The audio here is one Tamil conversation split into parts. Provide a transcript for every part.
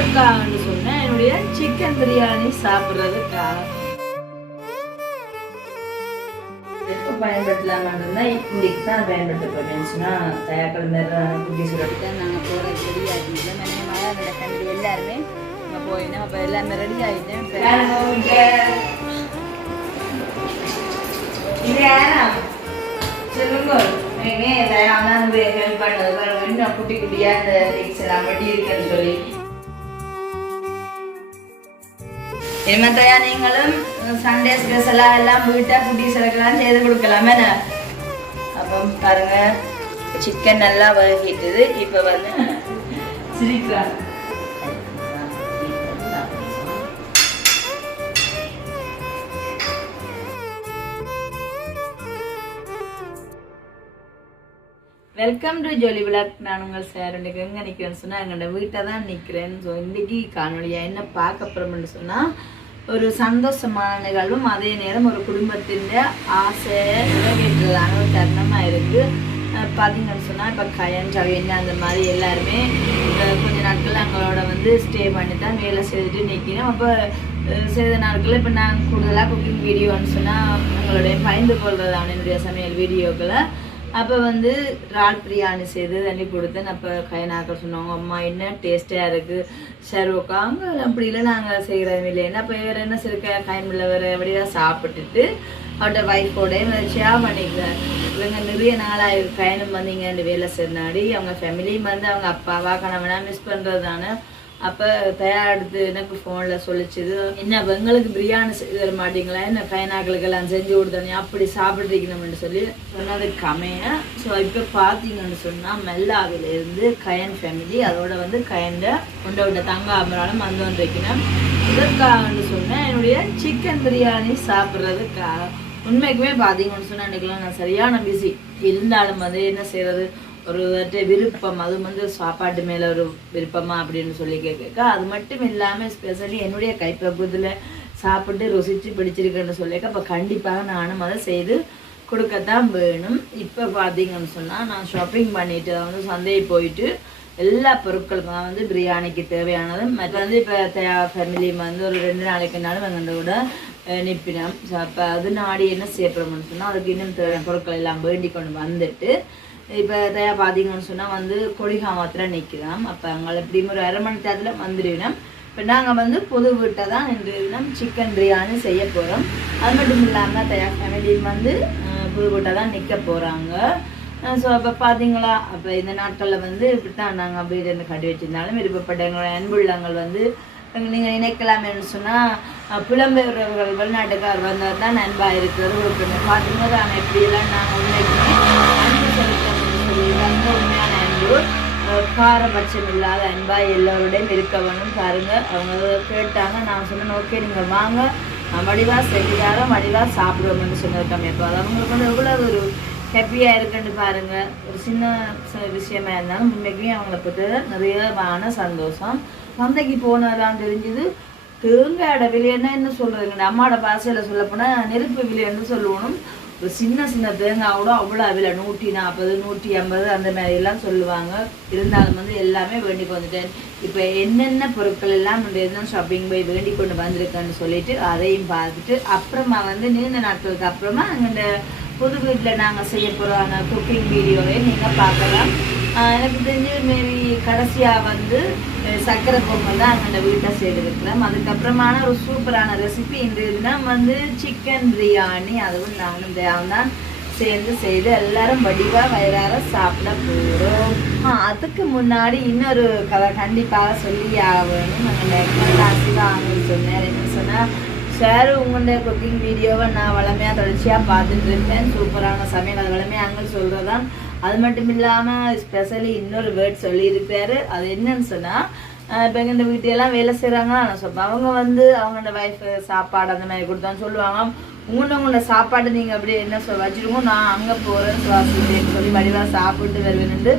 எதற்காகன்னு சொன்னேன். என்னுடைய சிக்கன் பிரியாணி சாப்பிட்றதுக்காக. எப்போ பயன்படுத்தலாமான்னு இன்னைக்கு தான் பயன்படுத்த போறேன்னு சொன்னா தயாக்கள் மேல குட்டி சுரட்டு தான் நாங்கள் போகிற ரெடி ஆகிட்டோம் நம்ம மழை நடக்கிறது எல்லாருமே. அங்கே போயினோம் அப்போ எல்லாமே ரெடி ஆகிட்டேன். இது யாரா? சொல்லுங்க. நீங்க எல்லாரும் ஹெல்ப் பண்ணது பாருங்க இன்னும் குட்டி குட்டியா இந்த திங்ஸ் எல்லாம் வட்டி இருக்குன்னு சொல்லி. என்னத்தையா நீங்களும் சண்டே ஸ்பெஷலா எல்லாம் வீட்டை குட்டி சிலக்கெல்லாம் செய்து கொடுக்கலாமே அப்போ பாருங்க சிக்கன் நல்லா வதக்கிட்டுது இப்போ வந்து சிரிக்கிறாங்க வெல்கம் டு ஜோலி விளாக் நான் உங்கள் சார் இன்றைக்கு எங்கே நிற்கிறேன்னு சொன்னால் எங்களோட வீட்டை தான் நிற்கிறேன் ஸோ இன்றைக்கி காணொலியாக என்ன பார்க்க போகிறோம்னு சொன்னால் ஒரு சந்தோஷமான நிகழ்வும் அதே நேரம் ஒரு குடும்பத்தின் ஆசையை நிறைவேற்றுறதான ஒரு தருணமாக இருக்குது பார்த்தீங்கன்னு சொன்னால் இப்போ கயன் என்ன அந்த மாதிரி எல்லாருமே கொஞ்ச நாட்கள் எங்களோட வந்து ஸ்டே பண்ணி தான் வேலை செய்துட்டு நிற்கிறோம் அப்போ அஹ், நாட்களில் இப்போ நான் கூடுதலாக குக்கிங் வீடியோன்னு சொன்னால் எங்களுடைய பயந்து கொள்றதான என்னுடைய சமையல் வீடியோக்களை அப்போ வந்து ரால் பிரியாணி செய்து தண்ணி கொடுத்தேன். அப்போ கைனாக்க சொன்னாங்க அம்மா என்ன டேஸ்ட்டாக இருக்குது சரி உட்காங்க அப்படி இல்லை நாங்கள் செய்கிறோம் இல்லைன்னா அப்போ வேறு என்ன சிறுக்க கைமில்ல வேறு எப்படியா சாப்பிட்டுட்டு அவட்ட வைஃபோட ஷேர் பண்ணிக்கிறேன் இவங்க நிறைய நாளாக கைனும் இங்கே வேலை செய்யனாடி அவங்க ஃபேமிலியும் வந்து அவங்க அப்பாவா கணவனாக மிஸ் பண்ணுறது தானே அப்போ தயாரெடுத்து எனக்கு ஃபோனில் சொல்லிச்சது என்ன எங்களுக்கு பிரியாணி செய்து தர மாட்டீங்களா? என்ன கைனாக்களுக்கு எல்லாம் செஞ்சு கொடுத்தனே அப்படி சாப்பிட்றீங்கன்னு சொல்லி சொன்னது கம்மியாக ஸோ இப்போ பார்த்தீங்கன்னு சொன்னால் மெல்லாவிலேருந்து கயன் ஃபேமிலி அதோட வந்து கயன்ட கொண்ட விட்ட தங்க அமராலும் வந்து வந்து இதற்காகன்னு சொன்னேன் என்னுடைய சிக்கன் பிரியாணி சாப்பிட்றதுக்காக உண்மைக்குமே பார்த்தீங்கன்னு சொன்னால் அன்றைக்கெல்லாம் நான் சரியான பிஸி இருந்தாலும் வந்து என்ன செய்கிறது ஒரு விருப்பம். அது வந்து சாப்பாட்டு மேலே ஒரு விருப்பமா அப்படின்னு சொல்லி கேட்க அது மட்டும் இல்லாமல் ஸ்பெஷலி என்னுடைய கைப்பக்குவத்தில் சாப்பிட்டு ருசிச்சு பிடிச்சிருக்குன்னு சொல்லிக்க அப்போ கண்டிப்பாக நானும் அதை செய்து கொடுக்கத்தான் வேணும். இப்போ பார்த்தீங்கன்னு சொன்னால் நான் ஷாப்பிங் பண்ணிட்டு வந்து சந்தையை போயிட்டு எல்லா பொருட்களுக்கும் தான் வந்து பிரியாணிக்கு தேவையானது மற்ற வந்து இப்போ ஃபேமிலி வந்து ஒரு ரெண்டு நாளைக்குனாலும் எங்கள்ட கூட அஹ், நிப்பினோம். ஸோ அப்போ அது நாடி என்ன செய்யப்படும்னு சொன்னால் அதுக்கு இன்னும் தேவையான பொருட்கள் எல்லாம் வேண்டி கொண்டு வந்துட்டு இப்போ தயா பார்த்தீங்கன்னு சொன்னால் வந்து கொடிகாமத்தில் நிற்கிறோம் அப்போ அங்கே எப்படியும் ஒரு அரை மணி நேரத்தில் வந்துடுவோம் இப்போ நாங்கள் வந்து புது வீட்டை தான் இன்று தினம் சிக்கன் பிரியாணி செய்ய போகிறோம் அது மட்டும் இல்லாமல் தயா ஃபேமிலியும் வந்து புது வீட்டை தான் நிற்க போகிறாங்க ஸோ அப்போ பார்த்தீங்களா அப்போ இந்த நாட்களில் வந்து இப்படி தான் நாங்கள் வீடு கட்டி வச்சிருந்தாலும் விருப்பப்பட்ட எங்களோட அன்புள்ளங்கள் வந்து நீங்கள் நினைக்கலாமேன்னு சொன்னால் புலம்பெயர்வர்கள் வெளிநாட்டுக்கார் வந்தால் தான் அன்பாக இருக்கிறது ஒரு பார்க்கும்போது அவன் எப்படியெல்லாம் நாங்கள் உண்மைக்குமே அன்பு உண்மையான அன்பு. பாரபட்சம் இல்லாத அன்பா எல்லோருடையும் இருக்கவனும் பாருங்கள் பாருங்க. அவங்க கேட்டாங்க நான் சொன்னேன் ஓகே நீங்கள் வாங்க. மடிவா வடிவாக மடிவா சாப்பிடுவோம்னு சொன்னதுக்காமே இப்போ அது அவங்களுக்கு வந்து எவ்வளோ ஒரு ஹாப்பியாக இருக்குன்னு பாருங்க. ஒரு சின்ன விஷயமா இருந்தாலும் முன்னைக்கும் அவங்கள பற்றி நிறையவான சந்தோஷம். சந்தைக்கு போனதெல்லாம் தெரிஞ்சுது. தேங்காயோட விலைன்னா என்ன சொல்றதுங்க? அம்மாவோட பாசையில் சொல்ல போனால் நெருப்பு விலைன்னு சொல்லுவோம். இப்போ சின்ன சின்ன தேங்காய் கூட அவ்வளோ விலை நூற்றி நாற்பது நூற்றி ஐம்பது அந்த மாதிரிலாம் சொல்லுவாங்க. இருந்தாலும் வந்து எல்லாமே வேண்டிக்கு வந்துட்டேன் இப்போ என்னென்ன பொருட்கள் எல்லாம் நம்ம எதுவும் ஷாப்பிங் போய் வேண்டி கொண்டு வந்திருக்கேன்னு சொல்லிட்டு அதையும் பார்த்துட்டு அப்புறமா வந்து நீண்ட நாட்களுக்கு அப்புறமா அங்கே புது வீட்டில் நாங்கள் செய்ய போகிற அந்த குக்கிங் வீடியோவை நீங்கள் பார்க்கலாம். எனக்கு தெரிஞ்சு மாரி கடைசியாக வந்து சக்கரை பொங்கல் தான் அங்கே வீட்டை செய்திருக்கிறோம் அதுக்கப்புறமான ஒரு சூப்பரான ரெசிபி இந்த தினம் வந்து சிக்கன் பிரியாணி அதுவும் நானும் தான் சேர்ந்து செய்து எல்லாரும் வடிவாக வயிறார சாப்பிட போகிறோம் அதுக்கு முன்னாடி இன்னொரு கதை கண்டிப்பாக சொல்லி ஆகணும். நாங்கள் தான் சொன்னேன். என்ன சொன்னால் சார் உங்களுடைய குக்கிங் வீடியோவை நான் வளமையாக தொடர்ச்சியாக பார்த்துட்டு இருக்கேன். சூப்பரான சமையல் அது வளமையாக அங்கே சொல்கிறதான் அது மட்டும் இல்லாமல் ஸ்பெஷலி இன்னொரு வேர்ட் சொல்லியிருக்காரு. அது என்னன்னு சொன்னால் இப்போ எங்கள் வீட்டையெல்லாம் வேலை செய்கிறாங்கன்னா நான் சொல்லுவேன் அவங்க வந்து அவங்களோட ஒய்ஃப் சாப்பாடு அந்த மாதிரி கொடுத்தான்னு சொல்லுவாங்க. உங்களோட சாப்பாடு நீங்கள் அப்படியே என்ன சொல் வச்சுருக்கோம் நான் அங்கே போகிறேன் சுவாசிக்கிறேன்னு சொல்லி வடிவாக சாப்பிட்டு வருவேன்ட்டு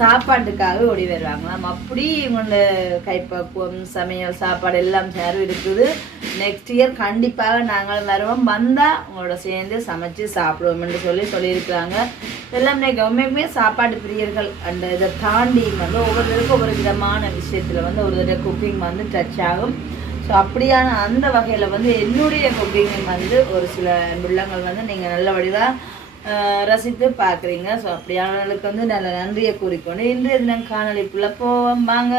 சாப்பாட்டுக்காக ஓடி வருவாங்களாம் அப்படி இவங்களோட கைப்பக்குவம் சமையல் சாப்பாடு எல்லாம் சேரும் இருக்குது. நெக்ஸ்ட் இயர் கண்டிப்பாக நாங்கள் வருவோம். வந்தால் உங்களோட சேர்ந்து சமைச்சு சாப்பிடுவோம்னு சொல்லி சொல்லியிருக்கிறாங்க. இதெல்லாம் கவர்மெண்ட்மே சாப்பாடு பிரியர்கள். அந்த இதை தாண்டி வந்து ஒவ்வொருத்தருக்கும் ஒவ்வொரு விதமான விஷயத்தில் வந்து ஒரு தடவை குக்கிங் வந்து டச் ஆகும். ஸோ அப்படியான அந்த வகையில் வந்து என்னுடைய குக்கிங் வந்து ஒரு சில உள்ளங்கள் வந்து நீங்கள் நல்ல வடிவாக ரசித்து பார்க்குறீங்க. ஸோ அப்படியானவர்களுக்கு வந்து நல்ல நன்றியை கூறிக்கொண்டு இன்றைய தினம் காணொலிக்குள்ளே போவோம் வாங்க.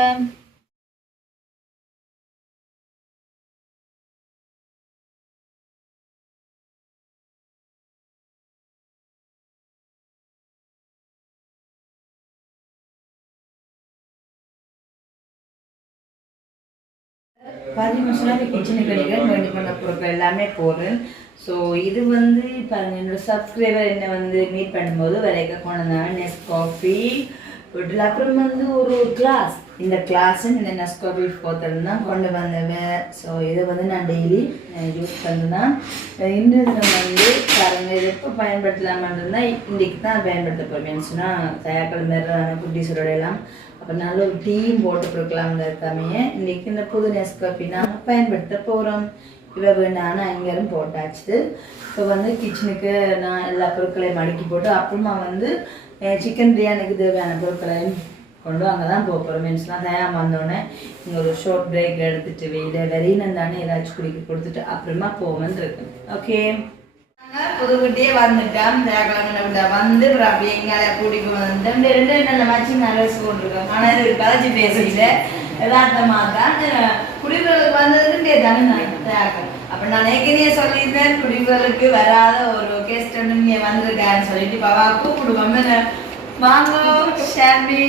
பாதி மசாலா கிச்சனுக்கு அடிக்கிறேன் வேண்டி பண்ண பொருட்கள் எல்லாமே போடுறேன் ஸோ இது வந்து பாருங்க என்னோட சப்ஸ்கிரைபர் என்னை வந்து மீட் பண்ணும்போது வரைக்க கொண்டு வந்தாங்க நெஸ் காஃபி வீட்டில் அப்புறம் வந்து ஒரு கிளாஸ் இந்த கிளாஸுன்னு இந்த நெஸ் காஃபி போத்தல் தான் கொண்டு வந்தேன் ஸோ இதை வந்து நான் டெய்லி யூஸ் பண்ணுதான் இன்றைய தினம் வந்து பாருங்க இது எப்போ பயன்படுத்தலாமான்றதுனா இன்றைக்கு தான் பயன்படுத்த போகிறேன் சொன்னால் தயாக்கள் மாரி குட்டீஸரோட எல்லாம் அப்போ நல்ல ஒரு டீம் போட்டு கொடுக்கலாம்ங்கிறதாமையே இன்றைக்கி இந்த புது நெஸ்காஃபி நான் பயன்படுத்த போகிறோம் இவ வேணான்னு அங்கேயும் போட்டாச்சு. இப்போ வந்து கிச்சனுக்கு நான் எல்லா பொருட்களையும் மடக்கி போட்டு அப்புறமா வந்து சிக்கன் பிரியாணிக்கு தேவையான பொருட்களையும் கொண்டு அங்கே தான் போக போகிறோம் மீன்ஸ்லாம் தயார் வந்தோடனே இங்கே ஒரு ஷார்ட் பிரேக் எடுத்துகிட்டு வெயில வெறினன் தானே ஏதாச்சும் குடிக்க கொடுத்துட்டு அப்புறமா போவேன் இருக்கு ஓகே புதுக்குட்டியே வந்துட்டோம் விட்டா வந்து அப்படி எங்கால கூட்டிட்டு வந்துட்டோம் ரெண்டு நல்ல மச்சி நல்ல போட்டிருக்கோம் ஆனால் இது கதைச்சு பேசிட்டு யதார்த்தமாக தான் குடிகளுக்கு வந்ததுன்றே தானே நான் தேக்கம் அப்போ நான் ஏற்கனவே சொல்லியிருந்தேன் குடிகளுக்கு வராத ஒரு கெஸ்ட் இங்கே வந்திருக்கான்னு சொல்லிட்டு பாவா கூப்பிடுவோம் வாங்க ஷாம்பி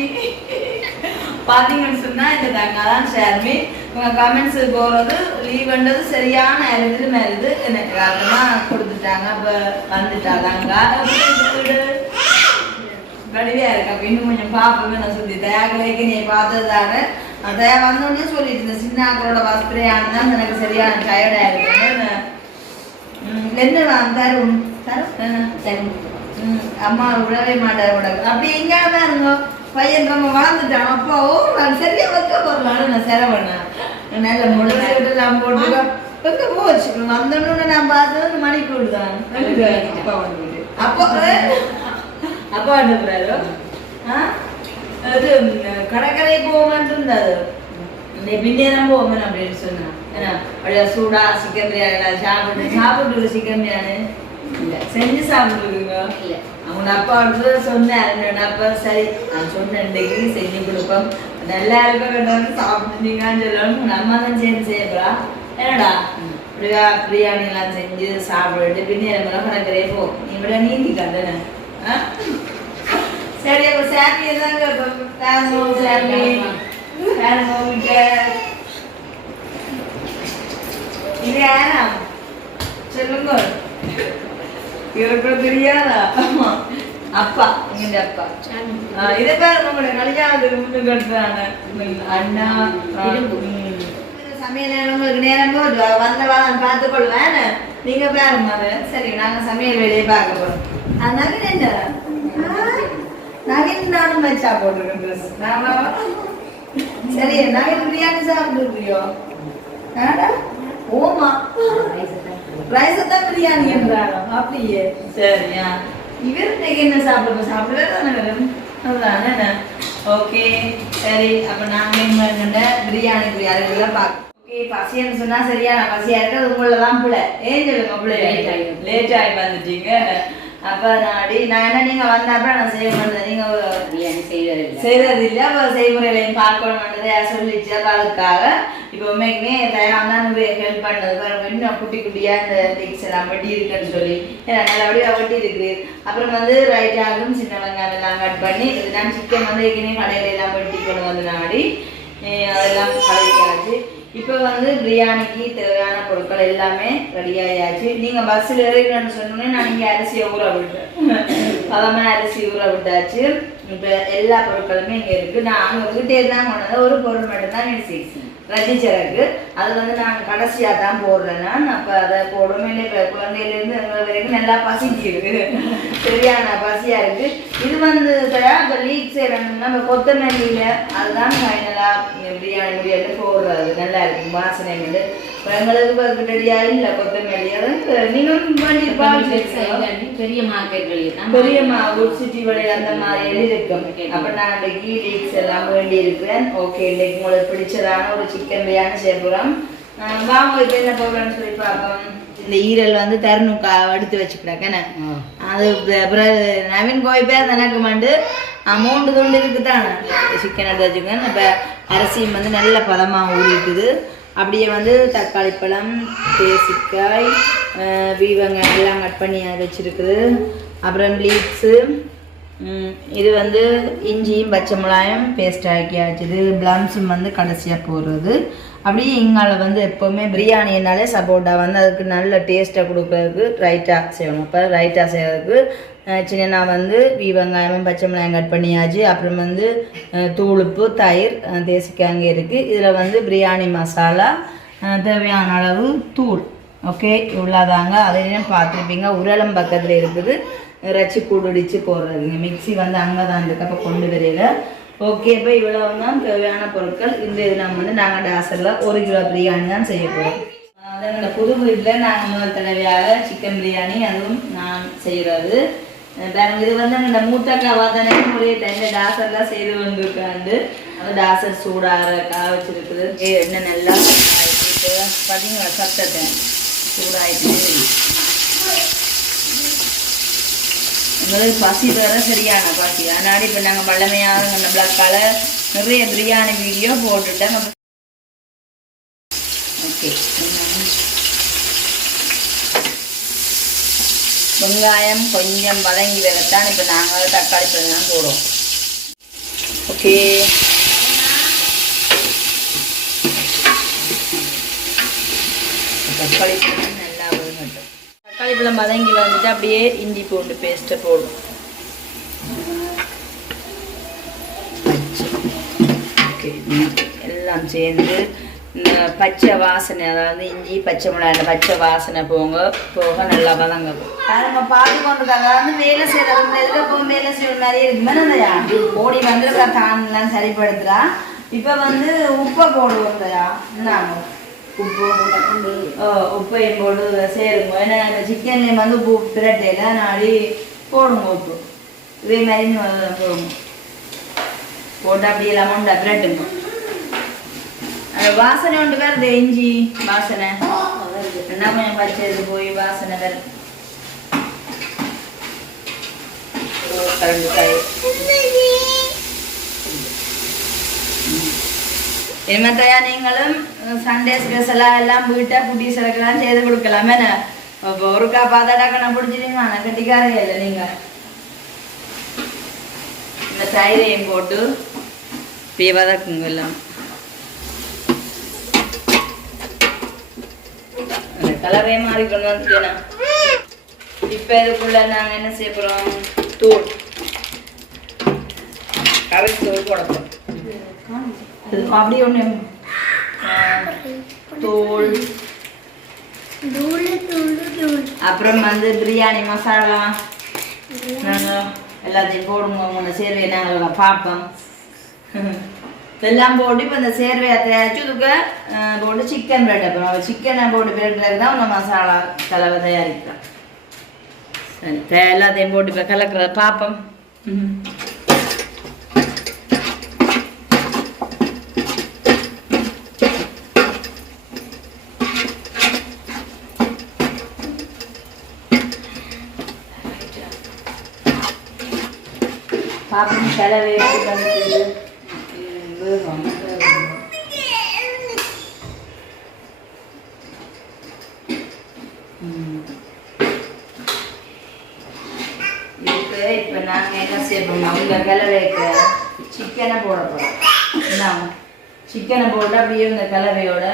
பார்த்தீங்கன்னு சொன்னால் இந்த தங்க தான் ஷேர்மி உங்கள் கமெண்ட்ஸ் போகிறது லீவ்ன்றது சரியான இது மேரிது எனக்கு காரணமாக கொடுத்துட்டாங்க. அப்போ வந்துட்டாங்க வீடு இருக்கு? அப்போ இன்னும் கொஞ்சம் பார்ப்போமே நான் சொல்லி தயாகலைக்கு நீ பார்த்ததால அதை தயா வந்தோடனே சொல்லிட்டு இருந்தேன். சின்ன ஆக்களோட வஸ்திரையானது தான் எனக்கு சரியான டயர்டாக இருக்குன்னு என்ன தரும்? தரும்? தரும். ம், அம்மா விடவே மாட்டார் விட அப்படி எங்கே தான் இருந்தோம். பையன் நம்ம வாழ்ந்துட்டான். அப்பா ஓ நான் சரியா வைக்க போறலான்னு நான் செர பண்ணேன் நல்ல முடிச்சுலாம் போட்டு எங்க போச்சு வந்தோன்னு நான் பார்த்தது மணிக்கு விடுதான் அப்பா வந்து அப்போ அப்பா அனுப்புறாரு அது கடற்கரை போவோம்னு இருந்தாரு நீ பின்னே தான் போவோம் அப்படின்னு சொன்னான் ஏன்னா அப்படியே சூடா சிக்கன் பிரியாணி சாப்பிட்டு சாப்பிட்டு சிக்கன் பிரியாணி. இல்லை. செஞ்சு சாப்பிட்டுருக்குங்க இல்லை. உன் அப்பா வந்து சொன்னேன் என்னோட அப்பா சரி நான் சொன்னேன் இன்றைக்கு செஞ்சு கொடுப்போம். நல்லா இருக்க வேண்டாம் சாப்பிட்டுட்டீங்கன்னு சொல்லணும் உன் அம்மா தான் சேர்ந்து செய்யப்பா. என்னடா? இப்படியா பிரியாணி எல்லாம் செஞ்சு சாப்பிட்டு பின்ன எல்லாம் கடற்கரையே போ நீ விட நீந்தி கண்டன சரி அப்ப சாமி தாங்க தாங்க சாமி. இது யாரா? சொல்லுங்க. இவருக்கு தெரியாதா ஆமா அப்பா எங்க அப்பா. இதை பாருங்க உங்களுடைய கல்யாணத்துக்கு முன்னுக்கு எடுத்தாங்க அண்ணா. சமையல் நேரம் நேரம் வந்த வாரம் பார்த்து கொள்வேன். நீங்க பாருங்க சரி நாங்க சமையல் வேலையை பார்க்க போறோம். அதனால என்ன? நகின் நானும் மச்சா போட்டுருக்கேன் சரி நகின் பிரியாணி சாப்பிட்டுருக்கியோ ஓமா. ரைஸ் தான் பிரியாணி என்றாரோ அப்படியே. சரியா. இவர் இன்னைக்கு என்ன சாப்பிட சாப்பிடவே தானே வரும். அதுதானே ஓகே. சரி அப்ப நாங்க என்ன பிரியாணி பிரியாணி எல்லாம் பார்க்க ஓகே பசின்னு சொன்னா சரியா நான் பசியா இருக்கிறது உங்கள தான் பிள்ளை. ஏன் சொல்லுங்க பிள்ளை? Late ஆயிடும். லேட் ஆகி வந்துட்டீங்க. அப்ப நான் அடி நான் என்ன நீங்க வந்த அப்புறம் நான் செய்ய மாட்டேன். நீங்க ஒரு- பிரியாணி செய்ததில்லை செய்யறது இல்ல அப்ப செய்முறைகளையும் பார்க்கணும்ன்றதை சொல்லிச்சு. அதுக்காக இப்போ உண்மைக்குமே தயாராக தான் ஹெல்ப் பண்ணது பாருங்க. இன்னும் குட்டி குட்டியாக இந்த திங்ஸ் எல்லாம் வெட்டி இருக்குன்னு சொல்லி. ஏன்னா நல்லபடியா வெட்டி இருக்கு அப்புறம் வந்து ரைட் ஆகும் சின்ன வெங்காயம் எல்லாம் கட் பண்ணி நான் சிக்கன் வந்து ஏற்கனவே கடையில் எல்லாம் வெட்டி கொண்டு வந்து நாடி அதெல்லாம் கலக்கியாச்சு இப்போ வந்து பிரியாணிக்கு தேவையான பொருட்கள் எல்லாமே ரெடியாகியாச்சு நீங்கள் பஸ்ஸில் ஏறிக்கணும்னு சொன்னோன்னே நான் இங்கே அரிசியை ஊற விட்டேன். பதமாக அரிசி ஊற விட்டாச்சு. இப்போ எல்லா பொருட்களுமே இங்கே இருக்குது நான் அங்கே வீட்டே தான் கொண்டது ஒரு பொருள் மட்டும் எடுத்து இருக்கு ரஜிச்சரக்கு அது வந்து நான் கடைசியா தான் போடுறேன் நான். அப்ப அதை போடுமே இப்ப குழந்தையில இருந்து எங்க வரைக்கும் நல்லா பசிக்கு இருக்கு சரியான பசியா இருக்கு. இது வந்து இப்ப லீக் செய்யறோம்னா நம்ம கொத்தமல்லியில அதுதான் ஃபைனலா பிரியாணி முடியாது போடுறது. நல்லா இருக்கும் வாசனை வந்து. இப்ப எங்களுக்கு பக்கத்தடியா இல்ல கொத்தமல்லி. அது நீங்களும் பாவிச்சிருக்கீங்க பெரிய மார்க்கெட்களில் தான் பெரிய உட் சிட்டி வழி அந்த மாதிரி இருக்கும் அப்ப நான் அந்த கீ லீக்ஸ் எல்லாம் வேண்டி இருக்கிறேன் ஓகே இன்னைக்கு உங்களுக்கு பிடிச்சதான ஒரு சிக்கன் பிரியாணி செய்ய அஹ் வாங்க இப்ப என்ன போடுறோம்னு சொல்லி பார்ப்போம். இந்த ஈரல் வந்து தரணுக்கா எடுத்து வச்சுக்கிட்டாக்கண்ணே அது அப்புறம் நவீன் கோய் பேர் எனக்கு மாண்டு. அமௌண்ட் துண்டு இருக்குதான்? சிக்கன் எடுத்து வச்சுக்கோங்க. இப்போ அரிசியும் வந்து நல்ல பதமாக ஊறிட்டுது. அப்படியே வந்து தக்காளி பழம் தேசிக்காய் அஹ் வீவங்காய் எல்லாம் கட் பண்ணி வச்சுருக்குது. அப்புறம் லீக்ஸு இது வந்து இஞ்சியும் பச்சை மிளகாயும் பேஸ்ட் ஆக்கியாச்சு இது பிளம்ஸும் வந்து கடைசியாக போடுறது. அப்படியே இங்கால வந்து எப்போவுமே பிரியாணினாலே சப்போட்டா வந்து அதுக்கு நல்ல டேஸ்ட்டை கொடுக்குறதுக்கு ரைட்டாக செய்யணும். இப்போ ரைட்டாக செய்யறதுக்கு சின்ன சின்னனா வந்து வீ வெங்காயமும் பச்சை மிளகாயம் கட் பண்ணியாச்சு. அப்புறம் வந்து தூளுப்பு தயிர் தேசிக்காங்க இருக்குது இதில் வந்து பிரியாணி மசாலா தேவையான அளவு தூள். ஓகே இவ்வளோதாங்க அதையும் பார்த்துருப்பீங்க. உரளம் பக்கத்தில் இருக்குது. இறைச்சி கூடுடிச்சு போடுறதுங்க. மிக்ஸி வந்து அங்கே தான் இருக்கப்போ கொண்டு வரையில. ஓகே இப்போ இவ்வளோ தான் தேவையான பொருட்கள். இந்த இது நம்ம வந்து நாங்கள் டாசரில் ஒரு கிலோ பிரியாணி தான் செய்ய போகிறோம் அதோட புது வீட்டில் நாங்கள் முதல் தடவையாக சிக்கன் பிரியாணி அதுவும் நான் செய்கிறது பாருங்க இது வந்து அந்த மூத்த தானே ஒரே டைமில் டாசர்லாம் செய்து கொண்டிருக்காண்டு அந்த டாசர் சூடாகிறக்கா வச்சுருக்குது. என்ன நல்லா பார்த்தீங்களா சத்தத்தை? சூடாயிட்டு. எங்களுக்கு பசி வேற சரியான பசி. அதனால இப்போ நாங்கள் வல்லமையாக நம்மளுக்கால நிறைய பிரியாணி வீடியோ போட்டுட்டேன் ஓகே. வெங்காயம் கொஞ்சம் வதங்கி வரத்தான் இப்போ நாங்கள் தக்காளி பழம் போடுவோம் ஓகே. தக்காளி தக்காளி மதங்கி வந்துட்டு அப்படியே இஞ்சி பூண்டு பேஸ்ட்டை போடும் எல்லாம் சேர்ந்து இந்த பச்சை வாசனை அதாவது இஞ்சி பச்சை மிளகாய் பச்சை வாசனை போங்க போக நல்லா வதங்க நம்ம பாடி கொண்டிருக்காங்க வந்து வேலை செய்யறது எதில் போய் வேலை செய்யற மாதிரி இருக்குமே ஓடி வந்துருக்கா தான்லாம் சரிப்படுத்துறா. இப்போ வந்து உப்பை போடுவோம் தயா. இந்தாங்க. உப்பையும் போட்டு சேருங்க ஏன்னா அந்த சிக்கன்லேயும் வந்து உப்பு பிரட்டையில் நாடி போடுங்க உப்பு இதே மாதிரி போடுங்க போட்டு அப்படியே லெமன் பிரட்டுங்க வாசனை ஒன்று வருது இஞ்சி வாசனை என்ன கொஞ்சம் பச்சை போய் வாசனை வருது ஓ, கரண்டு இனிமேத்தையா நீங்களும் சண்டே ஸ்பெஷலாக எல்லாம் வீட்டை குட்டி சிறக்கெல்லாம் செய்து கொடுக்கலாம் என்ன இப்போ ஒருக்கா பார்த்தாடாக்க நான் பிடிச்சிட்டீங்களா நான் கட்டிக்காரே இல்லை நீங்கள் இந்த தயிரையும் போட்டு இப்படியே வதக்குங்க எல்லாம் அந்த கலரே மாறி கொண்டு வந்துட்டேனா இப்போ இதுக்குள்ள நாங்கள் என்ன செய்ய போகிறோம் தூள் கரை தூள் போடப்போம் இது அப்படியே ஒன்று தூள் அப்புறம் வந்து பிரியாணி மசாலா. நாங்கள் எல்லாத்தையும் போடுங்க உங்களை சேர்வையை நாங்கள் பார்ப்போம். இதெல்லாம் போட்டு இப்போ இந்த சேர்வையை தயாரிச்சு இதுக்கு போட்டு சிக்கன் பிரெட் அப்புறம் சிக்கனை போட்டு பிரெட்ல தான் உங்கள் மசாலா கலவை தயாரிக்கலாம் சரி தே- எல்லாத்தையும் போட்டு இப்போ கலக்கிறத பார்ப்போம். ம். பாப்போம் கலவை வேகும், இப்போ நாங்கள் என்ன செய்யணும் அவங்க கலவைக்கு சிக்கனை போட போகிறோம் என்ன சிக்கனை போட்டு அப்படியே இந்த கலவையோட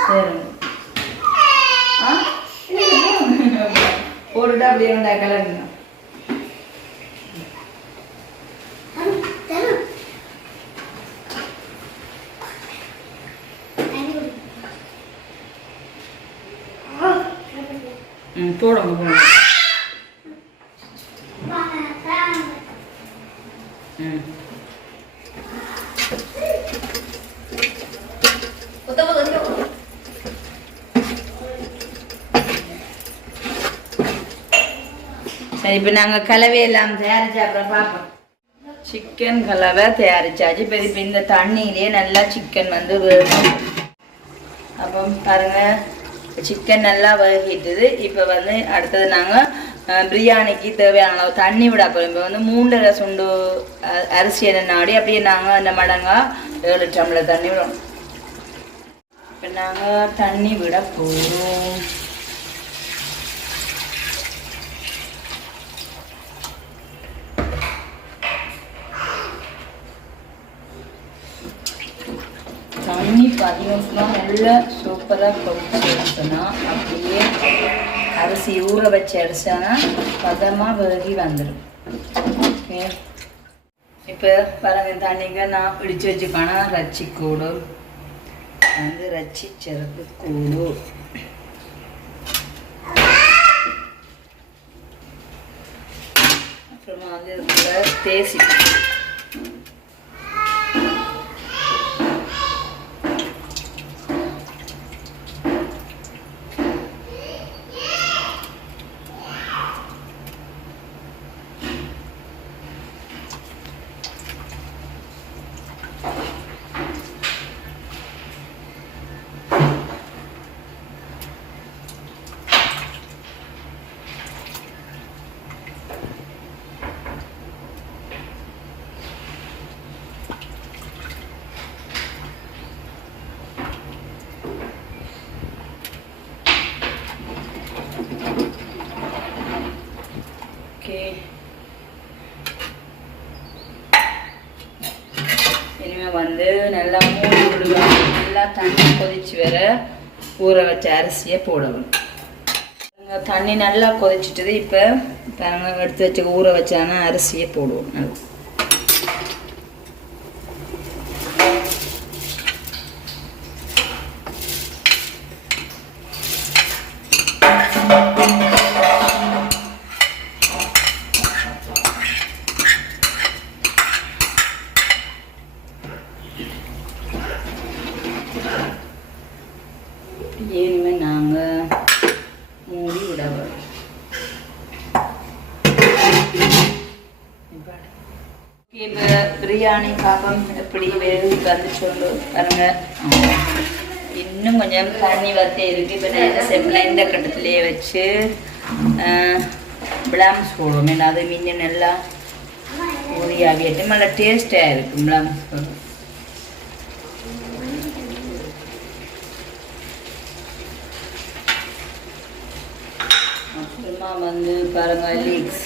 சேரும் ஆ போட்டுட்டு அப்படியே இந்த கலருங்க ம் அங்கே போகணும். சரி இப்போ நாங்கள் கலவை எல்லாம் தயாரிச்சு அப்புறம் பார்ப்போம். சிக்கன் கலவை தயாரிச்சாச்சு. இப்போ இப்போ இந்த தண்ணியிலேயே நல்லா சிக்கன் வந்து அப்போ பாருங்கள் சிக்கன் நல்லா வேகிட்டுது இப்போ வந்து அடுத்தது நாங்கள் பிரியாணிக்கு தேவையான அளவு தண்ணி விட போகிறோம் இப்போ வந்து மூன்றரை சுண்டு அ- அரிசி என்ன நாடி அப்படியே நாங்கள் அந்த மடங்கா ஏழு டம்ளர் தண்ணி விடணும். இப்போ நாங்கள் தண்ணி விட போகிறோம் தண்ணி பார்த்தீங்கன்னா நல்லா சூப்பராக கொதிச்சு எடுத்தோன்னா அப்படியே அரிசி ஊற வச்சு அரிசானா பதமாக வேகி வந்துடும் ஓகே. இப்போ பாருங்க தண்ணிங்க நான் பிடிச்சு வச்சுக்கோனா ரச்சி கூடும் வந்து ரச்சி சிறப்பு கூடும் அப்புறமா வந்து தேசி ஓகே இனிமேல் வந்து நல்லா மூடி விடுவோம் நல்லா தண்ணி கொதிச்சு வர ஊற வச்ச அரிசியை போடணும். தண்ணி நல்லா கொதிச்சிட்டது. இப்போ பாருங்க எடுத்து வச்சு ஊற வச்சானா அரிசியை போடுவோம். நல்லா. பிரியாணி பாப்பம் எப்படி வேகு வந்து சொல்லு பாருங்க. இன்னும் கொஞ்சம் தண்ணி வத்தே இருக்கு. இப்போ நான் என்ன இந்த கட்டத்துலேயே வச்சு பிளாம்ஸ் போடுவோம் ஏன்னா அது மீன் நல்லா ஊதியாகிட்டு நல்லா டேஸ்டாக இருக்கும் பிளாம்ஸ் போடுவோம் அப்புறமா வந்து பாருங்க லீக்ஸ்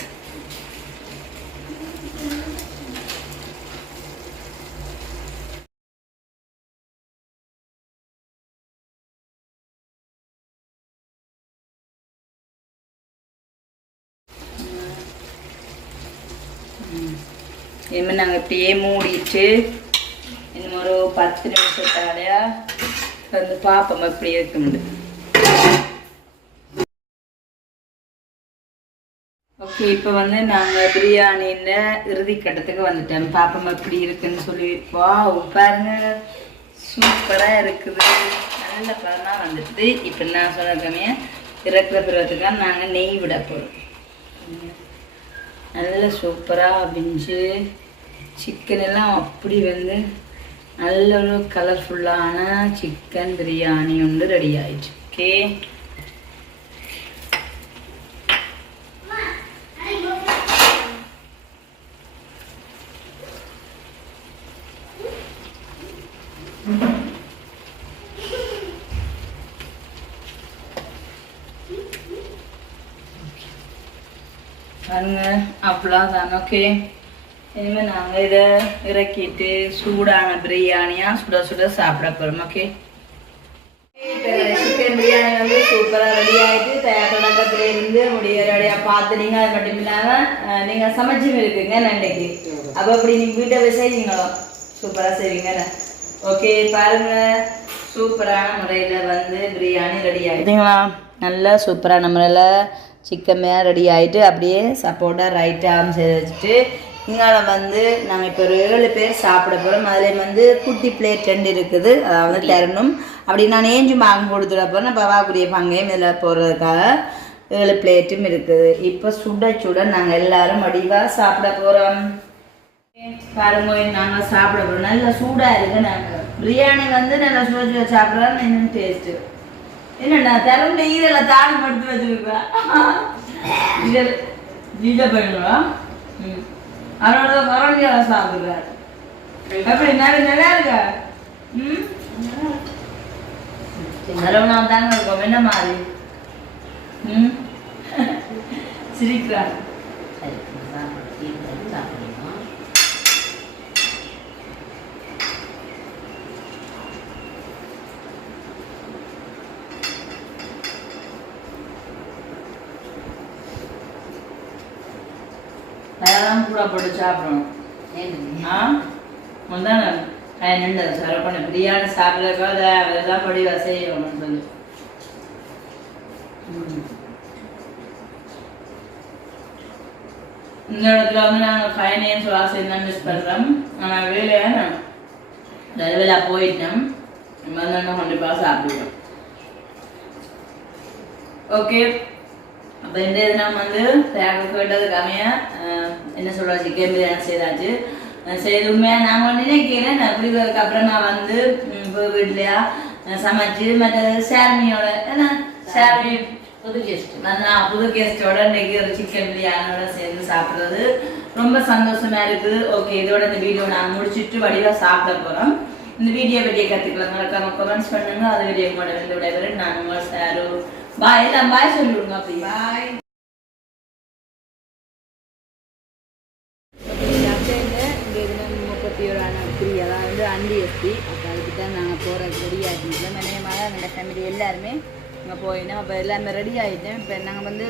அப்படியே மூடிட்டு இன்னும் ஒரு பத்து நிமிஷத்தாலையா வந்து பார்ப்போம் எப்படி இருக்குன்னு ஓகே இப்போ வந்து நாங்கள் பிரியாணியில் இறுதி கட்டத்துக்கு வந்துட்டோம். பாப்பம் எப்படி இருக்குன்னு சொல்லி வா பாருங்க. சூப்பராக இருக்குது. நல்ல பழமாக வந்துடுது இப்போ நான் சொன்னதுமே இறக்குற பிறத்துக்காக நாங்கள் நெய் விட போகிறோம் நல்ல சூப்பராக பிஞ்சு. சிக்கன் எல்லாம் அப்படி வந்து நல்ல ஒரு கலர்ஃபுல்லான சிக்கன் பிரியாணி ஒன்று ரெடி ஆயிடுச்சு. ஓகே பாருங்க அவ்வளோதான் ஓகே இனிமேல் நாங்கள் இதை இறக்கிட்டு சூடான பிரியாணியாக சுட சுட சாப்பிட போகிறோம் ஓகே சிக்கன் பிரியாணி வந்து சூப்பராக ரெடி ஆகிட்டு தயார் தொடக்கத்துல இருந்து முடிய ரெடியாக பார்த்து நீங்கள் அது மட்டும் இல்லாமல் நீங்கள் சமைச்சும் இருக்குங்க நன்றைக்கு அப்போ அப்படி நீங்கள் வீட்டை போய் செய்வீங்களோ? சூப்பராக செய்வீங்க ஓகே பாருங்க. சூப்பரான முறையில் வந்து பிரியாணி ரெடி ஆகிட்டுங்களா நல்லா சூப்பரான முறையில் சிக்கன் ரெடி ஆகிட்டு அப்படியே சப்போட்டாக ரைட்டாகவும் செய்து வச்சுட்டு இங்கால வந்து நாங்கள் இப்போ ஒரு ஏழு பேர் சாப்பிட போகிறோம் அதில் வந்து குட்டி பிளேட் ரெண்டு இருக்குது. அதாவது தரணும். அப்படி நான் ஏஞ்சி மாங்கு கொடுத்துட போகிறேன் நான் பவாக்குரிய பங்கையும் இதில் போடுறதுக்காக ஏழு பிளேட்டும் இருக்குது. இப்போ சுட சுட நாங்கள் எல்லாரும் வடிவாக சாப்பிட போகிறோம் பாருங்க நாங்கள் சாப்பிட போகிறோம் நல்லா சூடாக இருக்கு நாங்கள் பிரியாணி வந்து நல்லா சுட சுட சாப்பிட்றோம் இன்னும் டேஸ்ட்டு என்னடா திறந்த ஈரல தானம் எடுத்து வச்சிருக்கா? இதில் ஜீஜா பண்ணுவா ம். அதனால தான் குரங்கியால சாப்பிடுறாரு எப்படி நல்லா நல்லா இருக்கா? ம்? சரவணா தாங்க இருக்கும். என்ன மாதிரி? ம்? சிரிக்கிறார். அதெல்லாம் கூட போட்டு சாப்பிடணும். ஆ? முந்தான நின்று சொல்ல பண்ண பிரியாணி சாப்பிட்றதுக்காக அதெல்லாம் படி செய்யணும்னு சொல்லி. இந்த இடத்துல வந்து நாங்கள் ஃபைனான்ஸ் வாசல் தான் மிஸ் பண்ணுறோம் ஆனால் வேலையை வேலை போயிட்டோம். வந்தோன்னா கண்டிப்பாக சாப்பிடுவோம். ஓகே. அப்போ இந்த தினம் வந்து தேவை கேட்டது கம்மியா என்ன சொல்கிறா சிக்கன் பிரியாணி செய்தாச்சு. அஹ் உண்மையாக நான் ஒன்று நினைக்கிறேன் நான் குடிக்கிறதுக்கு அப்புறமா வந்து இப்போ வீட்லையா சமைச்சு மற்ற சார்மியோட ஏன்னா சார்மி புது கெஸ்ட் நான் புது கெஸ்டோட இன்னைக்கு ஒரு சிக்கன் பிரியாணியோட சேர்ந்து சாப்பிட்றது ரொம்ப சந்தோஷமா இருக்குது. ஓகே இதோட இந்த வீடியோ நான் முடிச்சிட்டு வடிவா சாப்பிட போறோம். இந்த வீடியோ பற்றிய கற்றுக்கலாம் மறக்காம கமெண்ட்ஸ் பண்ணுங்க. அது வீடியோ கூட வந்து விடைபெறேன் நான் உங்கள் சாரு பாய் எல்லாம் பாய் சொல்லி விடுங்க அப்படி பாய் இந்த தினம் அதாவது அண்டி எஸ்பி அப்போ அதுக்கு தான் நாங்கள் போகிறது ரெடி ஆகிட்டோம் மனையமாக என்னோட ஃபேமிலி எல்லாருமே அங்கே போயிட்டோம் அப்போ எல்லாருமே ரெடி ஆகிட்டேன் இப்போ நாங்கள் வந்து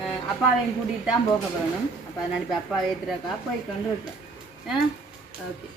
அஹ், அப்பாவையும் கூட்டிகிட்டு தான் போக போகணும் அப்போ அதனால் இப்போ அப்பா ஏற்றுறாக்கா போய் கொண்டு விட்டோம் ஆ ஓகே